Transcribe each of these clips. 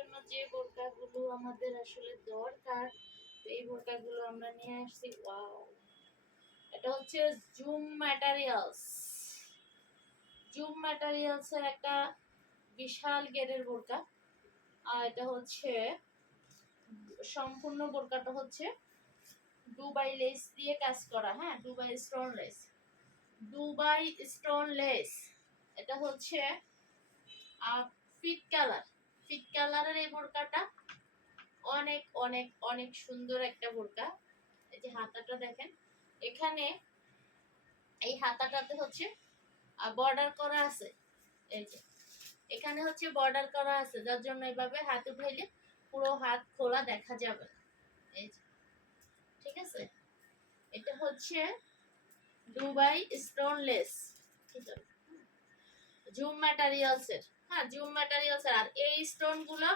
জন্য যে বোরকাগুলো আমাদের আসলে দরকার, তো এই বোরকাগুলো আমরা নিয়ে আসছি। ওয়াও, এটা হচ্ছে জুম ম্যাটেরিয়ালস। জুম ম্যাটেরিয়ালস এর একটা বিশাল গেরের বোরকা। আর এটা হচ্ছে সম্পূর্ণ বোরকাটা হচ্ছে দুবাই লেস দিয়ে কাজ করা। হ্যাঁ, Dubai stone less, Dubai stone less. এটা হচ্ছে ফিট কালার, ফিট কালারের এই বোরকাটা অনেক অনেক অনেক সুন্দর একটা বোরকা। এই যে হাতাটা দেখেন, এখানে এই হাতাটাতে হচ্ছে বর্ডার করা আছে। এই যে এখানে হচ্ছে বর্ডার করা আছে, যার জন্য এভাবে হাত উঠাইলে পুরো হাত খোলা দেখা যাবে। এই যে, ঠিক আছে, এটা হচ্ছে Dubai stone less, zoom materials এর। হ্যাঁ, জুম ম্যাটেরিয়ালস এর। আর এই স্টোন গুলো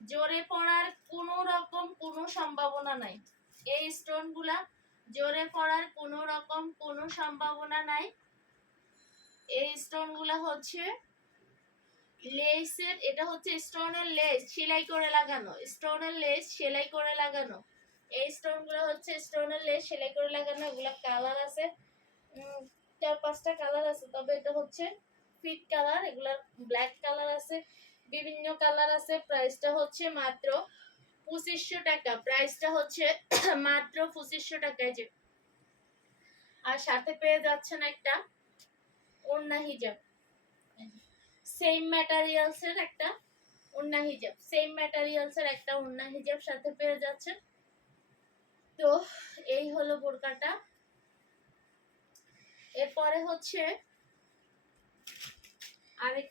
জোরে পড়ার কোনো রকম কোনো সম্ভাবনা নাই। এই স্টোন গুলা জোরে পড়ার কোনো রকম কোনো সম্ভাবনা নাই। এই স্টোন গুলা হচ্ছে লেসের, এটা হচ্ছে স্টোনের লেস সেলাই করে লাগানো, স্টোনের লেস সেলাই করে লাগানো। এই স্টোন গুলো হচ্ছে স্টোনের লেস সেলাই করে লাগানো। এগুলা কালার আছে 4-5টা কালার আছে, তবে এটা হচ্ছে ফিট কালার। এগুলার ব্ল্যাক কালার আছে, বিভিন্ন কালার আছে। প্রাইসটা হচ্ছে মাত্র 2500 টাকা। প্রাইসটা হচ্ছে মাত্র 2500 টাকায়। যে আর সাথে পেয়ে যাচ্ছেন একটা ওড়না হিজাব, সেম ম্যাটেরিয়ালস এর একটা ওড়না হিজাব, সেম ম্যাটেরিয়ালস এর একটা ওড়না হিজাব সাথে পেয়ে যাচ্ছেন। তো এই হলো বোরকাটা। এরপরে হচ্ছে আরেক